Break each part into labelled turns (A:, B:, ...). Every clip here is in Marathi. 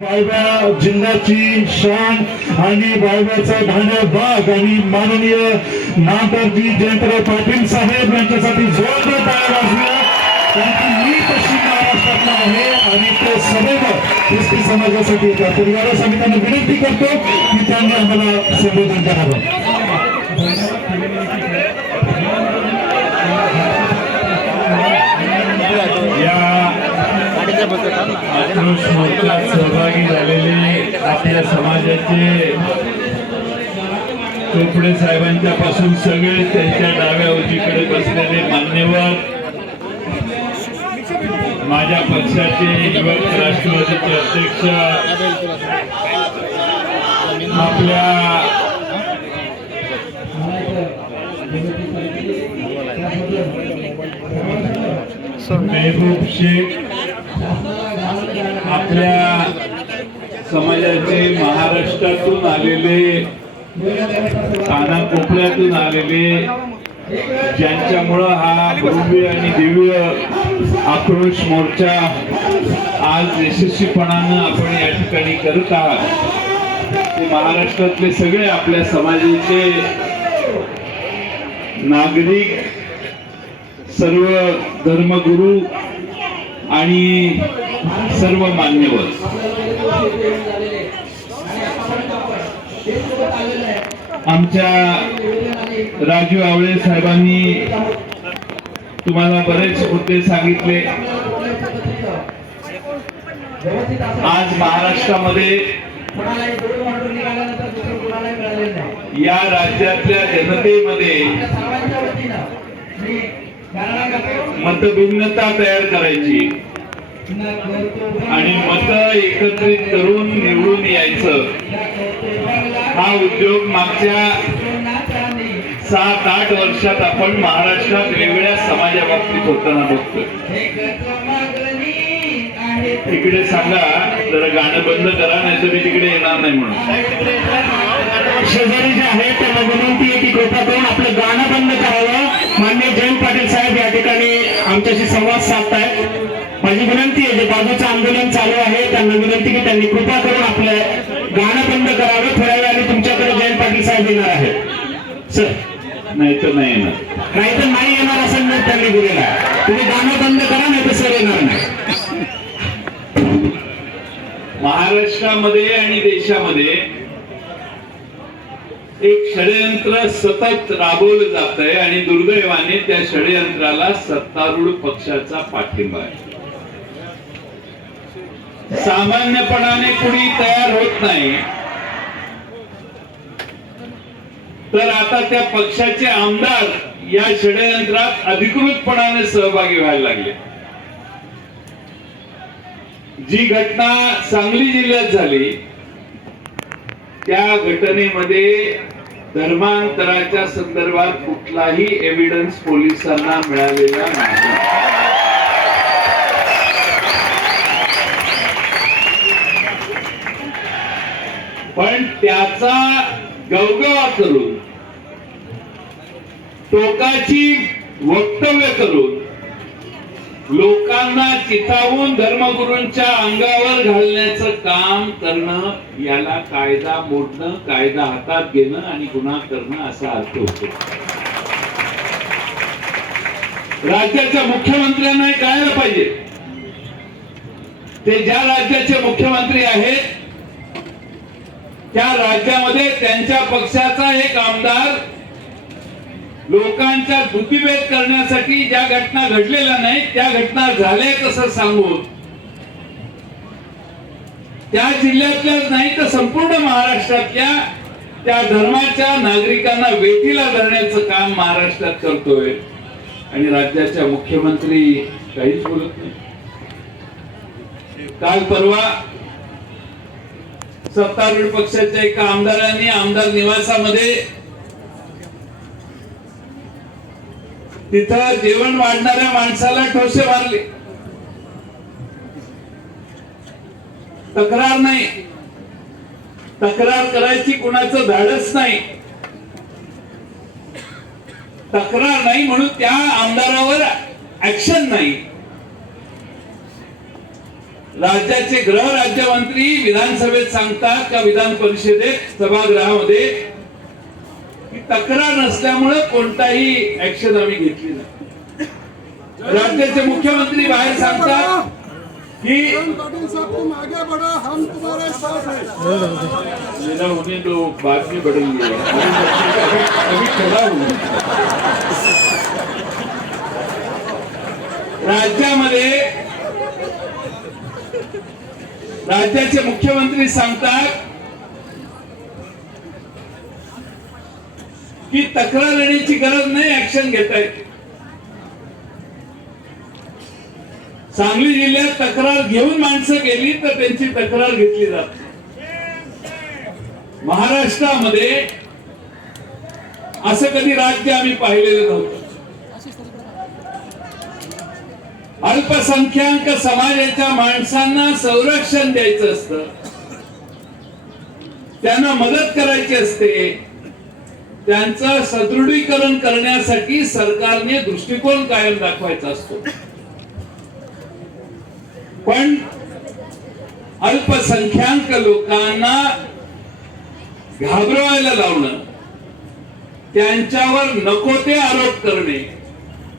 A: बायबा जिल्ह्याची शान आणि बायबाचा धान्य बाग आणि माननीय नामदारजी जयंतराव पाटील साहेब यांच्यासाठी जोरदार टाळ्या वाजल्या कारण मी पश्चिम महाराष्ट्रातला आहे आणि ते सदैव ख्रिस्ती समाजासाठी एका तर यावेळेस आम्ही त्यांना विनंती करतो की त्यांनी आम्हाला संबोधन करावं.
B: मोर्चात सहभागी झालेले आपल्या समाजाचे चोपडे साहेबांच्या पासून सगळे त्यांच्या डाव्या उजीकडे बसलेले मान्यवर माझ्या पक्षाचे युवक राष्ट्रवादीचे अध्यक्ष आपल्या मेहबूब शेख आपल्या समाजाचे महाराष्ट्रातून आलेले कानाकोपऱ्यातून आलेले ज्यांच्यामुळं हा भव्य आणि दिव्य आक्रोश मोर्चा आज यशस्वीपणानं आपण या ठिकाणी करत आहात. ते महाराष्ट्रातले सगळे आपल्या समाजाचे नागरिक सर्व धर्मगुरू आणि सर्व मान्यवर. आमच्या राजू आवळे साहेबांनी तुम्हाला बरेच मुद्दे सांगितले. आज महाराष्ट्रामध्ये या राज्यातल्या जनतेमध्ये मतभिन्नता तयार करायची. आणि मत एकत्रित करून निवडून यायचं. हा उद्योग मागच्या सात आठ वर्षात आपण महाराष्ट्रात वेगवेगळ्या समाजाबाबतीत होताना बघतोय. तिकडे सांगा जरा गाणं बंद करा नाही तर मी तिकडे येणार नाही म्हणून.
A: शेजारी जे आहे त्यांना विनंती आहे की कृपा करून आपलं गाणं बंद करावं. मान्य जयंत पाटील साहेब या ठिकाणी आमच्याशी संवाद साधतायत. माझी विनंती आहे जे बाजूचं आंदोलन चालू आहे त्यांना विनंती की त्यांनी कृपा करून आपलं गाणं बंद करावं. थोड्या वेळाने तुमच्याकडे जयंत पाटील साहेब येणार आहेत. सर.
B: नाही तर नाही येणार.
A: नाही तर नाही येणार असं त्यांनी दिलेला आहे. तुम्ही गाणं बंद करा नाही तर सर येणार नाही.
B: महाराष्ट्रामध्ये आणि देशामध्ये एक षडयंत्र सतत राबवलं जात आहे आणि दुर्दैवाने त्या षडयंत्राला सत्तारूढ पक्षाचा पाठिंबा आहे. सामान्यपणाने कुणी तयार होत नाही तर आता त्या पक्षाचे आमदार या षडयंत्रात अधिकृतपणाने सहभागी व्हायला लागले. जी घटना सांगली जिल्ह्यात झाली त्या घटनेमध्ये धर्मांतराच्या संदर्भात कुठलाही एव्हिडन्स पोलिसांना मिळालेला नाही. पण त्याचा गवगवा करून टोकाची वक्तव्य करून लोकांना चितावून धर्मगुरूंच्या अंगावर घालण्याचं काम करणं याला कायदा मोडणं कायदा हातात घेणं आणि गुन्हा करणं असा अर्थ होतो. राज्याच्या मुख्यमंत्र्यांना कळायला पाहिजे. ते ज्या राज्याचे मुख्यमंत्री आहेत त्या राज्यामध्ये त्यांच्या पक्षाचा एक आमदार लोकांच्या दुखीभेद करण्यासाठी ज्या घटना घडलेल्या नाहीत त्या घटना झाल्या कसं सांगून त्या जिल्ह्यातल्याच नाही तर संपूर्ण महाराष्ट्रातल्या त्या धर्माच्या नागरिकांना वेठीला धरण्याचं काम महाराष्ट्रात करतोय. आणि राज्याच्या मुख्यमंत्री काहीच बोलत नाही. काल परवा सत्तारूढ पक्षाच्या एका आमदारांनी आमदार निवासामध्ये तिथं जेवण वाढणाऱ्या माणसाला ठोसे मारले. तक्रार नाही. तक्रार करायची कुणाचं धाडच नाही. तक्रार नाही म्हणून त्या आमदारावर ऍक्शन नाही. राज्याचे गृह राज्यमंत्री विधानसभेत सांगतात का विधान परिषदेत सभागृहामध्ये तक्रार नसल्यामुळे कोणताही ऍक्शन आम्ही घेतली नाही. राज्याचे मुख्यमंत्री बाहेर सांगतात की
C: पाटिल साहब तुम आगे बढ़ो हम तुम्हारे साथ
B: मेरा उन्हें तो बात में बदल गया अभी अभी खड़ा हूं राज्यामध्ये राज्याचे मुख्यमंत्री सांगतात की तक्रार येण्याची गरज नाही ऍक्शन घेता येते सांगली जिल्ह्यात तक्रार घेऊन माणसं गेली तर त्यांची तक्रार घेतली जाते. महाराष्ट्रामध्ये असं कधी राज्य आम्ही पाहिलेलं नव्हतं. अल्पसंख्याक समाजाच्या माणसांना संरक्षण द्यायचं असतं. त्यांना मदत करायची असते. त्यांचा सदृढीकरण करण्यासाठी सरकारने दृष्टिकोन कायम दाखवायचा असतो. पण अल्पसंख्याक लोकांना घाबरवायला लावणं त्यांच्यावर नको ते आरोप करणे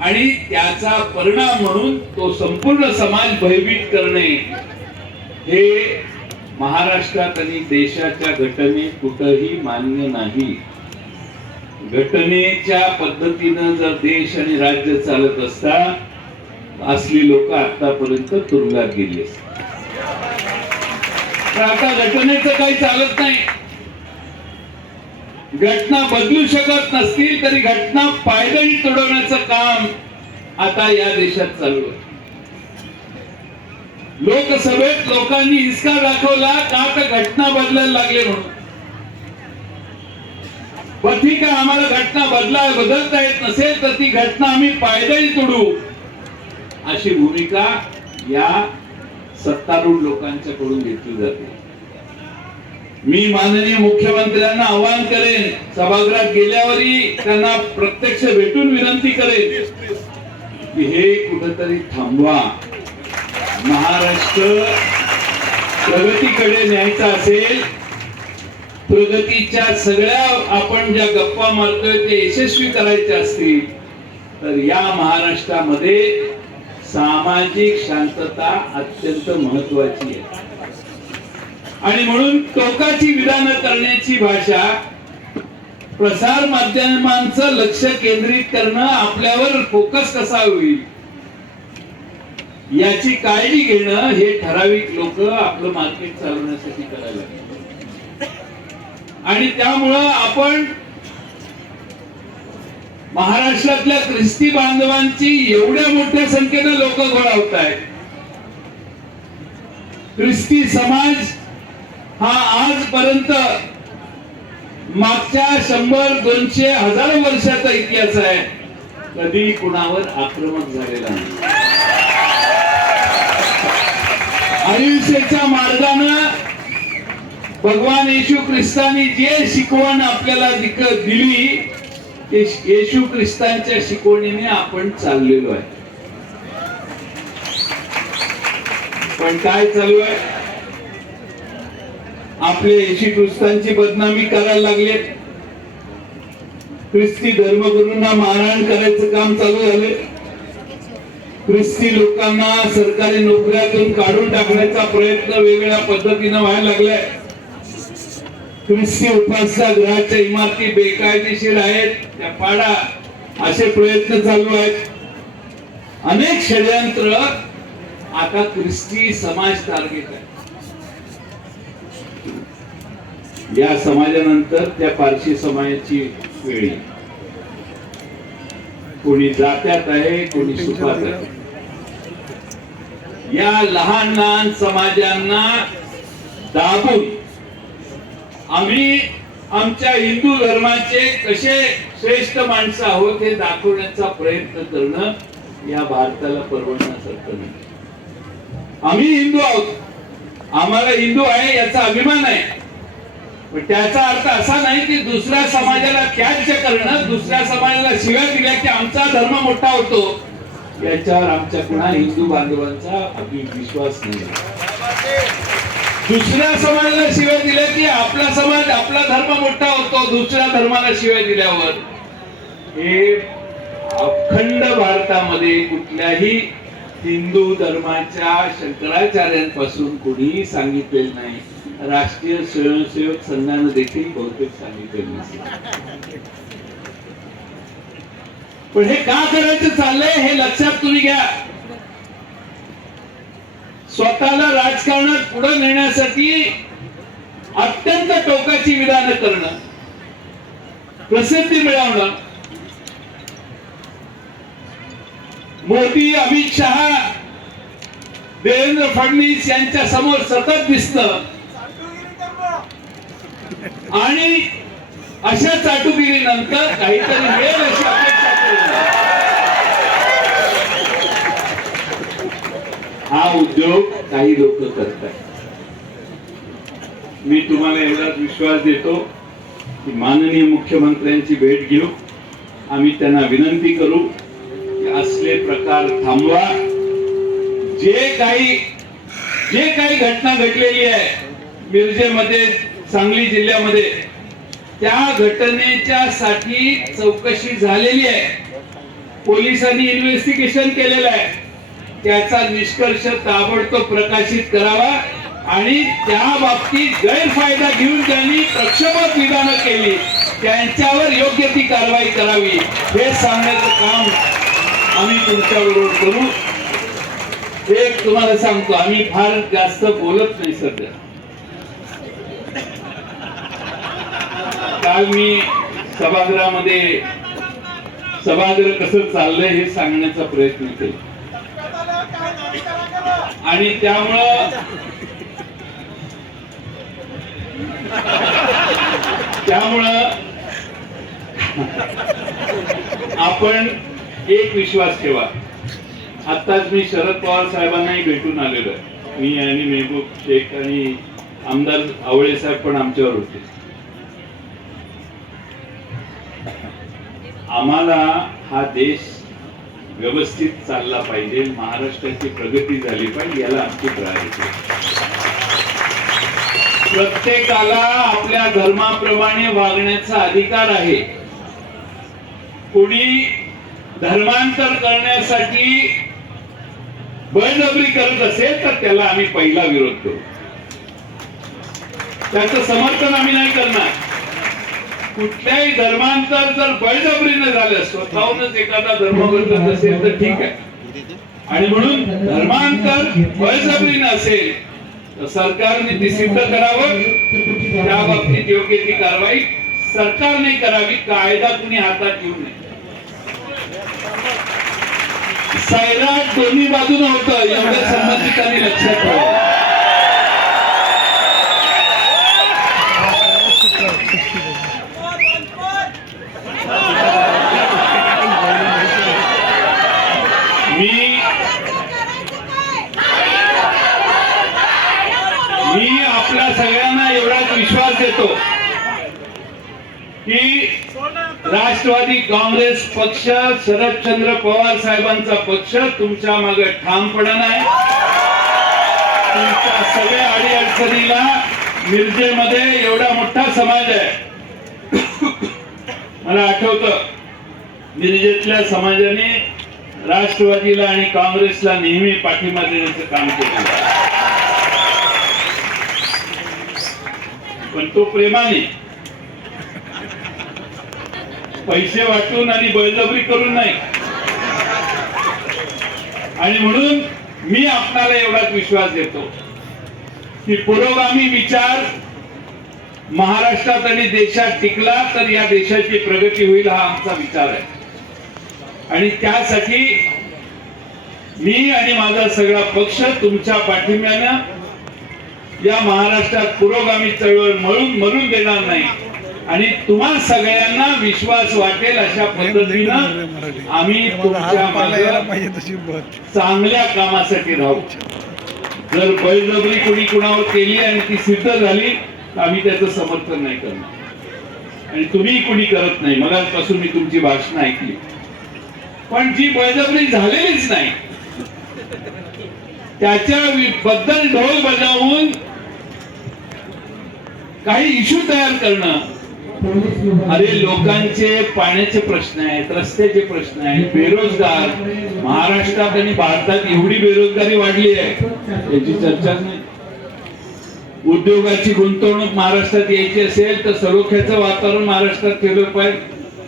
B: आणि त्याचा परिणाम म्हणून तो संपूर्ण समाज भयभीत करणे हे महाराष्ट्रात आणि देशाच्या घटनेत कुठंही मान्य नाही. घटनेच्या पद्धतीनं जर देश आणि राज्य चालत असता असली लोक आतापर्यंत तुरुंगात गेली असती आता घटनेच काही चालत नाही. घटना बदलू शकत नसतील तरी घटना पायदळी तुडवण्याचं काम आता या देशात चालू आहे. लोकसभेत लोकांनी हिसका दाखवला का तर घटना बदलायला लागले म्हणून? पण ठीक आहे आम्हाला घटना बदला बदलता येत नसेल तर ती घटना आम्ही पायदळी तोडू. अशी भूमिका या सत्तारूढ लोकांच्याकडून घेतली जाते. मी माननीय मुख्यमंत्र्यांना आवाहन करेन सभागृहात गेल्यावरही त्यांना प्रत्यक्ष भेटून विनंती करेन की हे कुठतरी थांबवा. महाराष्ट्र प्रगतीकडे न्यायचा असेल प्रगतीच्या सगळ्या आपण ज्या गप्पा मारतोय ते यशस्वी करायचे असतील. तर या महाराष्ट्रामध्ये सामाजिक शांतता अत्यंत महत्वाची आहे. आणि म्हणून टोकाची विधानं करण्याची भाषा प्रसार माध्यमांचं लक्ष केंद्रित करणं आपल्यावर फोकस कसा होईल? याची काळजी घेणं हे ठराविक लोक आपलं मार्केट चालवण्यासाठी करायला लागले. आणि त्यामुळं आपण महाराष्ट्रातल्या ख्रिस्ती बांधवांची एवढ्या मोठ्या संख्येनं लोक गोळा होत आहेत ख्रिस्ती समाज हा आजपर्यंत मागच्या शंभर दोनशे हजारो वर्षाचा इतिहास आहे. कधी कुणावर आक्रमक झालेला नाही. आयुष्याच्या मार्गानं भगवान येशू ख्रिस्तानी जे शिकवण आपल्याला दिली ते येशू ख्रिस्तांच्या शिकवणीने आपण चाललेलो आहे. पण काय चालू आहे? आपले येशू ख्रिस्तांची बदनामी करायला लागले. ख्रिस्ती धर्मगुरूंना मारहाण करायचं काम चालू झाले. ख्रिस्ती लोकांना सरकारी नोकऱ्यातून काढून टाकण्याचा प्रयत्न वेगळ्या पद्धतीनं व्हायला लागलाय. तुलसी उपासना गृहाच्या इमारती बेकायदेशीर आहेत त्या पाडा. असे प्रयत्न चालू आहेत. अनेक षडयंत्र आता ख्रिस्ती समाज टार्गेट आहे या समाजानंतर त्या पारशी समाजाची वेळी कोणी जात्यात आहे कोणी सुखात आहे. या लहान लहान समाजांना दाबून आम्ही आमच्या हिंदू धर्माचे कसे श्रेष्ठ माणसं आहोत हे दाखवण्याचा प्रयत्न करणं या भारताला परवडण्यासारखं नाही. आम्ही हिंदू आहोत. आम्हाला हिंदू आहे याचा अभिमान आहे. पण त्याचा अर्थ असा नाही की दुसऱ्या समाजाला त्याज्य करणं दुसऱ्या समाजाला शिव्या दिल्या की आमचा धर्म मोठा होतो याच्यावर आमच्या कुणा हिंदू बांधवांचा अभि- विश्वास नाही. दुसऱ्या समाजाला शिवाय दिल्या की आपला समाज आपला धर्म मोठा होतो दुसऱ्या धर्माला शिवाय दिल्यावर. हे अखंड भारतामध्ये कुठल्याही हिंदू धर्माच्या शंकराचार्यांपासून कुणीही सांगितलेलं नाही. राष्ट्रीय स्वयंसेवक संघानं देखील बहुतेक सांगितलेलं नाही. पण हे का करायचं चाललंय हे लक्षात तुम्ही घ्या. स्वतःला राजकारणात पुढे नेण्यासाठी अत्यंत टोकाची विधानं करणं प्रसिद्धी मिळवणं मोदी अमित शहा देवेंद्र फडणवीस यांच्या समोर सतत दिसत आणि अशा चाटुगिरीनंतर काहीतरी वेळ अशी अपेक्षा करणं हा उद्योग काही लोक करतात मी तुम्हाला एवढाच विश्वास देतो की माननीय मुख्यमंत्र्यांची भेट घेऊ. आम्ही त्यांना विनंती करू की असले प्रकार थांबवा. जे काही जे काही घटना घडलेली आहे मिरजेमध्ये सांगली जिल्ह्यामध्ये त्या घटनेच्या साठी चौकशी झालेली आहे. पोलिसांनी इन्व्हेस्टिगेशन केलेलं आहे. त्याचा निष्कर्ष ताबडतोब प्रकाशित करावा आणि त्या बाबतीत गैरफायदा घेऊन त्यांनी प्रक्षोभक विधानं केली. त्यांच्यावर योग्य ती कारवाई करावी. हे सांगण्याचं काम आम्ही तुमच्याबरोबर करू. एक तुम्हाला सांगतो आम्ही फार जास्त बोलत नाही सध्या. काल मी सभागृहामध्ये सभागृह कसं चाललंय हे सांगण्याचा प्रयत्न केला. आणि त्यामुळं त्यामुळं आपण एक विश्वास ठेवा. आताच मी शरद पवार साहेबांनाही भेटून आलेलो आहे. मी आणि मेहबूब शेख आणि आमदार आवळे साहेब पण आमच्यावर होते. आम्हाला हा देश व्यवस्थित चालला पाहिजे महाराष्ट्राची प्रगती झाली पाहिजे याला आमची प्रायोरिटी प्रत्येकाला आपल्या धर्माप्रमाणे वागण्याचा अधिकार आहे. कोणी धर्मांतर करण्यासाठी बळजबरी करत असेल तर त्याला आम्ही पहिला विरोध करू. त्याचं समर्थन आम्ही नाही करणार. कुठल्याही धर्मांतर जर बळजबरीने झालं स्वतःहूनच एखादा धर्म बदलत असेल तर ठीक आहे. आणि म्हणून धर्मांतर बळजबरीने असेल तर सरकारने ती सिद्ध करावं. त्या बाबतीत योग्य ती कारवाई सरकारने करावी. कायदा कुणी हातात घेऊ नये. सैराट दोन्ही बाजूने होतं एवढ्या संबंधितांनी लक्षात ठेवा मी मी आपल्या सगळ्यांना एवढाच विश्वास देतो की राष्ट्रवादी काँग्रेस पक्ष शरदचंद्र पवार साहेबांचा पक्ष तुमच्या मागे ठामपणानं आहे तुमच्या सगळ्या अडीअडचणीला मिरजेमध्ये एवढा मोठा समाज आहे. मला आठवतं मिरजेतल्या समाजाने राष्ट्रवादीला आणि काँग्रेसला नेहमी पाठिंबा देण्याचं काम केलं पण तो प्रेमाने पैसे वाटून आणि बळजबरी करून नाही. आणि म्हणून मी आपणाला एवढाच विश्वास देतो की पुरोगामी विचार महाराष्ट्रात आणि देशात टिकला तर या देशाची प्रगती होईल हा आमचा विचार आहे. आणि त्यासाठी मी आणि माझा सगळा पक्ष तुमच्या पाठिंब्यानं या महाराष्ट्रात पुरोगामी चळवळ मरून मरून देणार नाही. आणि तुम्हा सगळ्यांना विश्वास वाटेल अशा पद्धतीनं आम्ही तुमच्या चांगल्या कामासाठी राहू. जर बळजबरी कोणी कुणावर केली आणि ती सिद्ध झाली तर आम्ही त्याचं समर्थन नाही करणार. आणि तुम्ही कुणी करत नाही. मगाचपासून मी तुमची भाषणं ऐकली. पण जी बळजबरी झालेलीच नाही त्याच्या बद्दल ढोल बजावून काही इश्यू तयार करणं. अरे लोकांचे पाण्याचे प्रश्न आहेत रस्त्याचे प्रश्न आहेत बेरोजगार. महाराष्ट्रात आणि भारतात एवढी बेरोजगारी वाढली आहे. याची चर्चाच नाही. उद्योगाची गुंतवणूक महाराष्ट्रात यायची असेल तर सरोख्याचं वातावरण महाराष्ट्रात केलं पाहिजे.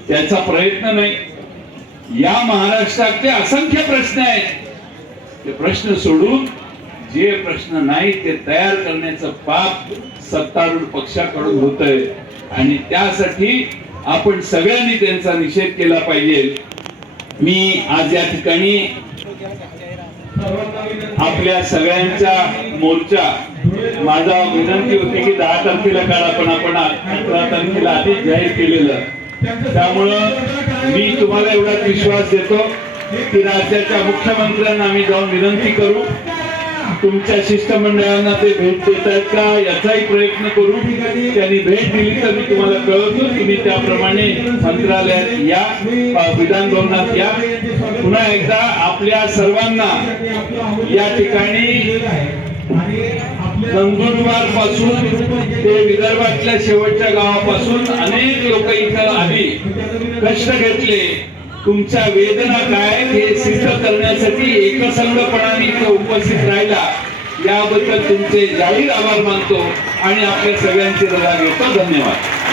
B: त्याचा प्रयत्न नाही. या महाराष्ट्रातले असंख्य प्रश्न आहेत. ते प्रश्न सोडून जे प्रश्न नाही ते तयार करण्याचं पाप सत्तारूढ पक्षाकडून होत आहे आणि त्यासाठी आपण सगळ्यांनी त्यांचा निषेध केला पाहिजे. मी आज या ठिकाणी आपल्या सगळ्यांचा मोर्चा माझा विनंती होती की दहा तारखेला काढा पण आपण अठरा तारखेला आधीच जाहीर केलेलं. त्यामुळं मी तुम्हाला एवढाच विश्वास देतो की राज्याच्या मुख्यमंत्र्यांना आम्ही जाऊन विनंती करू. तुमच्या शिष्टमंडळांना ते भेट देत आहेत का? याचाही प्रयत्न करू त्यांनी भेट दिली तर मी तुम्हाला कळवतो तुम्ही त्याप्रमाणे मंत्रालयात या विधान भवनात या. पुन्हा एकदा आपल्या सर्वांना या ठिकाणी नंदुरबारपासून ते विदर्भातल्या शेवटच्या गावापासून अनेक लोक इथं आली कष्ट घेतले. तुमच्या वेदना काय हे सिद्ध करण्यासाठी एकसंघपणाने तो उपस्थित राहिला. याबद्दल तुमचे जाहीर आभार मानतो आणि आपल्या सगळ्यांचे रजा घेतो धन्यवाद.